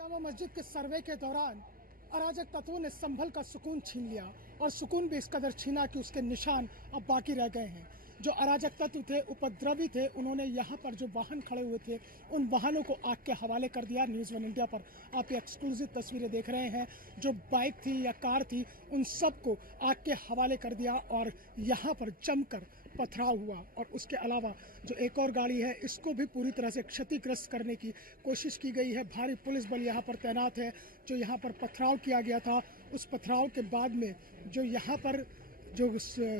जामा मस्जिद के सर्वे के दौरान अराजक तत्वों ने संभल का सुकून छीन लिया और सुकून भी इस कदर छीना कि उसके निशान अब बाकी रह गए हैं। जो अराजक तत्व थे, उपद्रवी थे, उन्होंने यहाँ पर जो वाहन खड़े हुए थे उन वाहनों को आग के हवाले कर दिया। न्यूज़ वन इंडिया पर आप ये एक्सक्लूसिव तस्वीरें देख रहे हैं। जो बाइक थी या कार थी उन सबको आग के हवाले कर दिया और यहाँ पर जमकर पथराव हुआ। और उसके अलावा जो एक और गाड़ी है इसको भी पूरी तरह से क्षतिग्रस्त करने की कोशिश की गई है। भारी पुलिस बल यहाँ पर तैनात है। जो यहाँ पर पथराव किया गया था उस पथराव के बाद में जो यहाँ पर जो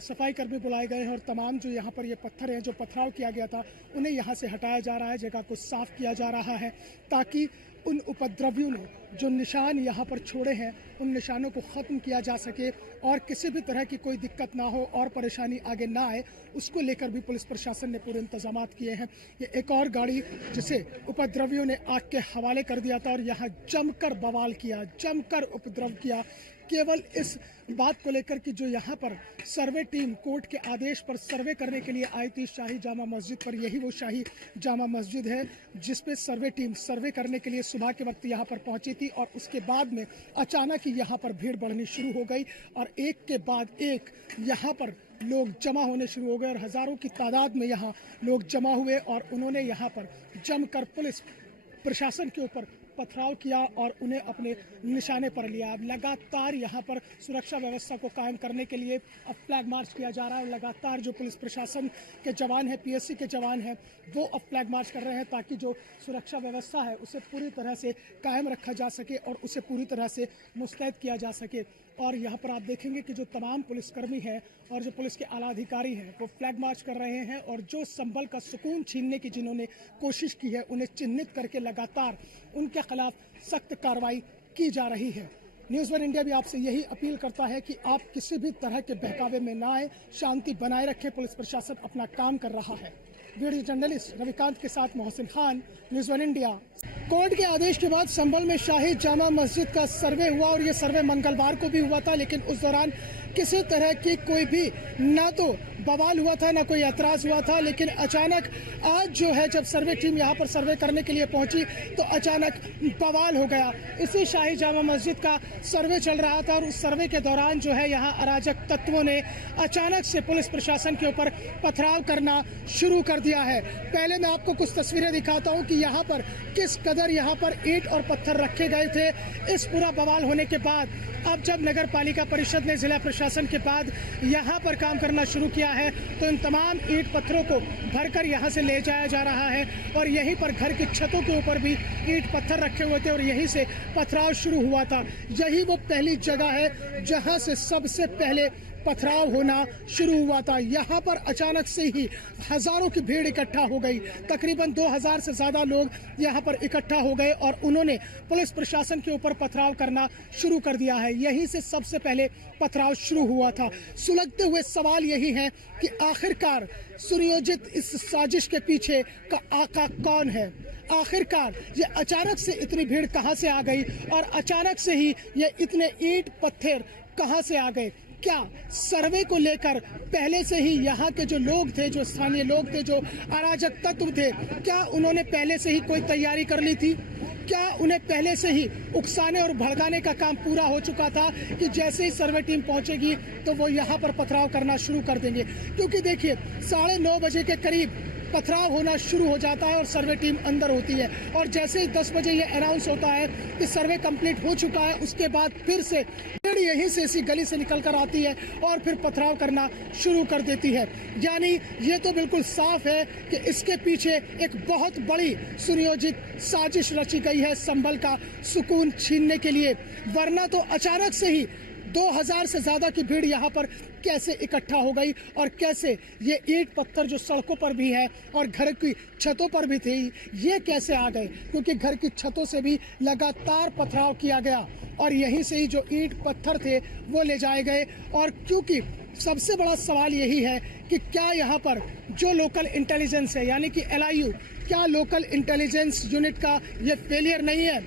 सफाई कर्मी बुलाए गए हैं और तमाम जो यहाँ पर ये पत्थर हैं जो पथराव किया गया था उन्हें यहाँ से हटाया जा रहा है, जगह को साफ किया जा रहा है ताकि उन उपद्रवियों ने जो निशान यहाँ पर छोड़े हैं उन निशानों को ख़त्म किया जा सके और किसी भी तरह की कोई दिक्कत ना हो और परेशानी आगे ना आए। उसको लेकर भी पुलिस प्रशासन ने पूरे इंतजाम किए हैं। ये एक और गाड़ी जिसे उपद्रवियों ने आग के हवाले कर दिया था और यहाँ जमकर बवाल किया, जमकर उपद्रव किया, केवल इस बात को लेकर कि जो यहाँ पर सर्वे टीम कोर्ट के आदेश पर सर्वे करने के लिए आई थी शाही जामा मस्जिद पर। यही वो शाही जामा मस्जिद है जिस पे सर्वे टीम सर्वे करने के लिए सुबह के वक्त यहाँ पर पहुंची थी और उसके बाद में अचानक ही यहाँ पर भीड़ बढ़नी शुरू हो गई और एक के बाद एक यहाँ पर लोग जमा होने शुरू हो गए और हज़ारों की तादाद में यहाँ लोग जमा हुए और उन्होंने यहाँ पर जमकर पुलिस प्रशासन के ऊपर पथराव किया और उन्हें अपने निशाने पर लिया। लगातार यहाँ पर सुरक्षा व्यवस्था को कायम करने के लिए अब फ्लैग मार्च किया जा रहा है और लगातार जो पुलिस प्रशासन के जवान हैं, पीएससी के जवान हैं, वो अब फ्लैग मार्च कर रहे हैं ताकि जो सुरक्षा व्यवस्था है उसे पूरी तरह से कायम रखा जा सके और उसे पूरी तरह से मुस्तैद किया जा सके। और यहाँ पर आप देखेंगे कि जो तमाम पुलिसकर्मी हैं और जो पुलिस के आला अधिकारी हैं वो फ्लैग मार्च कर रहे हैं और जो संभल का सुकून छीनने की जिन्होंने कोशिश की है उन्हें चिन्हित करके लगातार उनके खिलाफ सख्त कार्रवाई की जा रही है। न्यूज़ वन इंडिया भी आपसे यही अपील करता है कि आप किसी भी तरह के बहकावे में ना आए, शांति बनाए रखें। पुलिस प्रशासन अपना काम कर रहा है। वीडियो जर्नलिस्ट रविकांत के साथ Mohsin Khan, news one India. Court के आदेश के बाद संभल में शाही जामा मस्जिद का सर्वे हुआ और ये सर्वे मंगलवार को भी हुआ था, लेकिन उस दौरान किसी तरह की कोई भी ना तो बवाल हुआ था ना कोई ऐतराज़ हुआ था। लेकिन अचानक आज जो है जब सर्वे टीम यहाँ पर सर्वे करने के लिए पहुंची तो अचानक बवाल हो गया। इसी शाही जामा मस्जिद का सर्वे चल रहा था और उस सर्वे के दौरान जो है यहाँ अराजक तत्वों ने अचानक से पुलिस प्रशासन के ऊपर पथराव करना शुरू कर दिया है। पहले मैं आपको कुछ तस्वीरें दिखाता हूँ कि यहाँ पर किस कदर यहाँ पर ईंट और पत्थर रखे गए थे। इस पूरा बवाल होने के बाद अब जब नगर पालिका परिषद ने जिला प्रशासन के बाद यहाँ पर काम करना शुरू किया है तो इन तमाम ईंट पत्थरों को भरकर यहाँ से ले जाया जा रहा है और यहीं पर घर की छतों के ऊपर भी ईंट पत्थर रखे हुए थे और यहीं से पथराव शुरू हुआ था। यही वो पहली जगह है जहाँ से सबसे पहले पथराव होना शुरू हुआ था। यहाँ पर अचानक से ही हजारों की भीड़ इकट्ठा हो गई। तकरीबन 2000 से ज़्यादा लोग यहाँ पर इकट्ठा हो गए और उन्होंने पुलिस प्रशासन के ऊपर पथराव करना शुरू कर दिया है। यहीं से सबसे पहले पथराव शुरू हुआ था। सुलगते हुए सवाल यही है कि आखिरकार सुनियोजित इस साजिश के पीछे का आका कौन है? आखिरकार ये अचानक से इतनी भीड़ कहाँ से आ गई और अचानक से ही ये इतने ईंट पत्थर कहाँ से आ गए? क्या सर्वे को लेकर पहले से ही यहाँ के जो लोग थे, जो स्थानीय लोग थे, जो अराजक तत्व थे, क्या उन्होंने पहले से ही कोई तैयारी कर ली थी? क्या उन्हें पहले से ही उकसाने और भड़काने का काम पूरा हो चुका था कि जैसे ही सर्वे टीम पहुंचेगी तो वो यहाँ पर पथराव करना शुरू कर देंगे? क्योंकि देखिए 9:30 बजे के करीब पथराव होना शुरू हो जाता है और सर्वे टीम अंदर होती है और जैसे ही 10 बजे ये अनाउंस होता है कि सर्वे कंप्लीट हो चुका है उसके बाद फिर से भीड़ यहीं से इसी गली से निकल कर आती है और फिर पथराव करना शुरू कर देती है। यानी ये तो बिल्कुल साफ है कि इसके पीछे एक बहुत बड़ी सुनियोजित साजिश रची गई है संभल का सुकून छीनने के लिए। वरना तो अचानक से ही 2000 से ज़्यादा की भीड़ यहाँ पर कैसे इकट्ठा हो गई और कैसे ये ईंट पत्थर जो सड़कों पर भी है और घर की छतों पर भी थे ये कैसे आ गए? क्योंकि घर की छतों से भी लगातार पथराव किया गया और यहीं से ही जो ईंट पत्थर थे वो ले जाए गए। और क्योंकि सबसे बड़ा सवाल यही है कि क्या यहाँ पर जो लोकल इंटेलिजेंस है यानी कि LIU, क्या लोकल इंटेलिजेंस यूनिट का ये फेलियर नहीं है?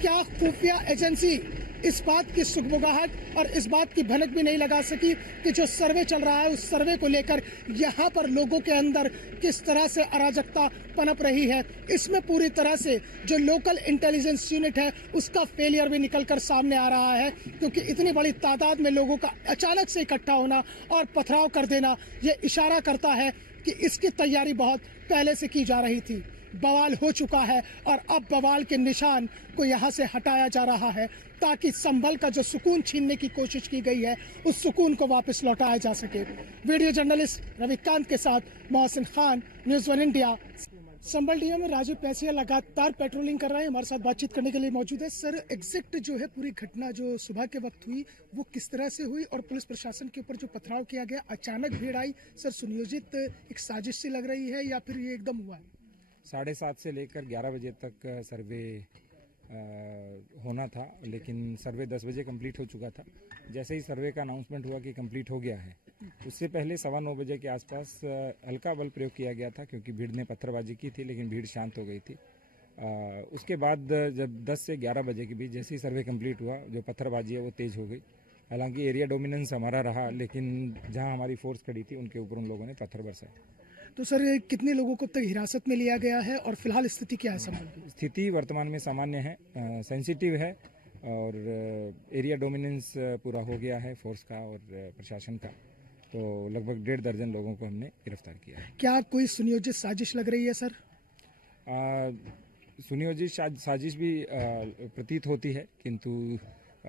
क्या खुफिया एजेंसी इस बात की सुगबुगाहट और इस बात की भनक भी नहीं लगा सकी कि जो सर्वे चल रहा है उस सर्वे को लेकर यहाँ पर लोगों के अंदर किस तरह से अराजकता पनप रही है। इसमें पूरी तरह से जो लोकल इंटेलिजेंस यूनिट है उसका फेलियर भी निकलकर सामने आ रहा है, क्योंकि इतनी बड़ी तादाद में लोगों का अचानक से इकट्ठा होना और पथराव कर देना ये इशारा करता है कि इसकी तैयारी बहुत पहले से की जा रही थी। बवाल हो चुका है और अब बवाल के निशान को यहाँ से हटाया जा रहा है ताकि संभल का जो सुकून छीनने की कोशिश की गई है उस सुकून को वापस लौटाया जा सके। वीडियो जर्नलिस्ट रविकांत के साथ मोहसिन खान, न्यूज़ 1 इंडिया। संभल डीएम में राजीव पैसिया लगातार पेट्रोलिंग कर रहे हैं, हमारे साथ बातचीत करने के लिए मौजूद है। सर, एग्जैक्ट जो है पूरी घटना जो सुबह के वक्त हुई वो किस तरह से हुई और पुलिस प्रशासन के ऊपर जो पथराव किया गया, अचानक भीड़ आई, सर सुनियोजित एक साजिश सी लग रही है या फिर ये एकदम हुआ है? 7:30 से लेकर 11 बजे तक सर्वे होना था, लेकिन सर्वे 10 बजे कंप्लीट हो चुका था। जैसे ही सर्वे का अनाउंसमेंट हुआ कि कंप्लीट हो गया है, उससे पहले 9:15 बजे के आसपास हल्का बल प्रयोग किया गया था, क्योंकि भीड़ ने पत्थरबाजी की थी, लेकिन भीड़ शांत हो गई थी। उसके बाद जब 10 से 11 बजे के बीच जैसे ही सर्वे कंप्लीट हुआ, जो पत्थरबाजी है वो तेज़ हो गई। हालांकि एरिया डोमिनेंस हमारा रहा, लेकिन जहां हमारी फोर्स खड़ी थी उनके ऊपर उन लोगों ने पत्थर बरसाए। तो सर कितने लोगों को तक हिरासत में लिया गया है और फिलहाल स्थिति क्या है संभल की? स्थिति वर्तमान में सामान्य है, सेंसिटिव है और एरिया डोमिनेंस पूरा हो गया है फोर्स का और प्रशासन का। तो लगभग 1.5 दर्जन लोगों को हमने गिरफ्तार किया है। क्या कोई सुनियोजित साजिश लग रही है सर? सुनियोजित साजिश भी प्रतीत होती है, किंतु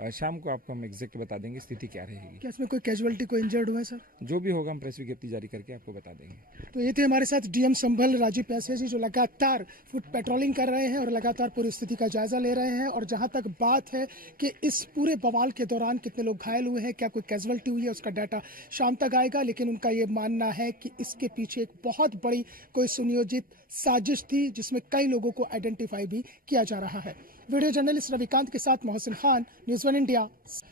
शाम को आपको हम एग्जैक्ट बता देंगे स्थिति क्या रहेगी। क्या इसमें कोई कैजुअलिटी, कोई इंजर्ड हुए सर? जो भी होगा हम प्रेस विज्ञप्ति जारी करके आपको बता देंगे। तो ये थे हमारे साथ डीएम संभल राजीव पैसिया जी, जो लगातार फुट पेट्रोलिंग कर रहे हैं और लगातार पूरी स्थिति का जायजा ले रहे हैं। और जहां तक बात है कि इस पूरे बवाल के दौरान कितने लोग घायल हुए हैं, क्या कोई कैजुअलिटी हुई है, उसका डाटा शाम तक आएगा। लेकिन उनका ये मानना है कि इसके पीछे एक बहुत बड़ी कोई सुनियोजित साजिश थी, जिसमें कई लोगों को आइडेंटिफाई भी किया जा रहा है। वीडियो जर्नलिस्ट रविकांत के साथ मोहसिन खान, न्यूज़ 1 इंडिया।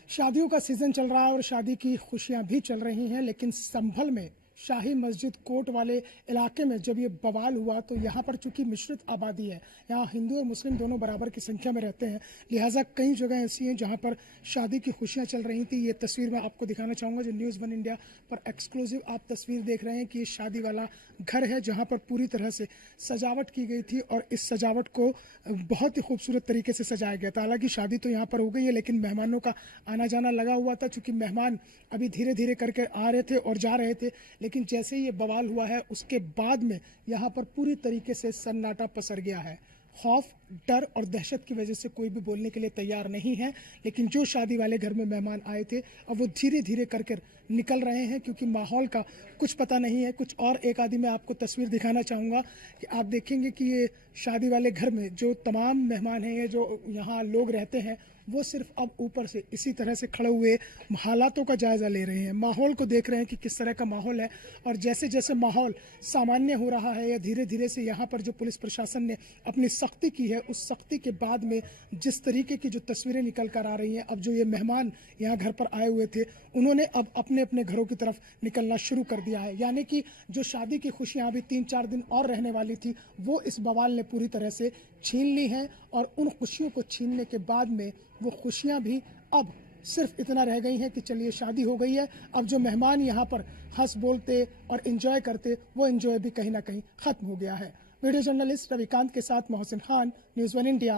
शादियों का सीजन चल रहा है और शादी की खुशियां भी चल रही हैं, लेकिन संभल में शाही मस्जिद कोर्ट वाले इलाके में जब ये बवाल हुआ तो यहाँ पर चूंकि मिश्रित आबादी है, यहाँ हिंदू और मुस्लिम दोनों बराबर की संख्या में रहते हैं, लिहाजा कई जगह ऐसी हैं जहाँ पर शादी की खुशियाँ चल रही थी। ये तस्वीर मैं आपको दिखाना चाहूँगा, जो न्यूज़ 1 इंडिया पर एक्सक्लूसिव आप तस्वीर देख रहे हैं कि ये शादी वाला घर है जहाँ पर पूरी तरह से सजावट की गई थी और इस सजावट को बहुत ही खूबसूरत तरीके से सजाया गया था। हालांकि शादी तो यहाँ पर हो गई है, लेकिन मेहमानों का आना जाना लगा हुआ था, चूँकि मेहमान अभी धीरे धीरे करके आ रहे थे और जा रहे थे। लेकिन जैसे ही ये बवाल हुआ है उसके बाद में यहाँ पर पूरी तरीके से सन्नाटा पसर गया है। खौफ, डर और दहशत की वजह से कोई भी बोलने के लिए तैयार नहीं है। लेकिन जो शादी वाले घर में मेहमान आए थे अब वो धीरे धीरे करके निकल रहे हैं, क्योंकि माहौल का कुछ पता नहीं है। कुछ और एक आदि मैं आपको तस्वीर दिखाना चाहूँगा कि आप देखेंगे कि ये शादी वाले घर में जो तमाम मेहमान हैं, जो यहाँ लोग रहते हैं, वो सिर्फ अब ऊपर से इसी तरह से खड़े हुए हालातों का जायज़ा ले रहे हैं, माहौल को देख रहे हैं कि किस तरह का माहौल है। और जैसे जैसे माहौल सामान्य हो रहा है या धीरे धीरे से यहाँ पर जो पुलिस प्रशासन ने अपनी सख्ती की है, उस सख्ती के बाद में जिस तरीके की जो तस्वीरें निकल कर आ रही हैं, अब जो ये मेहमान यहाँ घर पर आए हुए थे उन्होंने अब अपने अपने घरों की तरफ निकलना शुरू कर दिया है। यानी कि जो शादी की खुशियाँ अभी 3-4 दिन और रहने वाली थी वो इस बवाल ने पूरी तरह से छीन ली हैं। और उन खुशियों को छीनने के बाद में वो खुशियाँ भी अब सिर्फ इतना रह गई हैं कि चलिए शादी हो गई है, अब जो मेहमान यहाँ पर हंस बोलते और एंजॉय करते वो एंजॉय भी कहीं ना कहीं खत्म हो गया है। वीडियो जर्नलिस्ट रविकांत के साथ मोहसिन खान, न्यूज़ 1 इंडिया।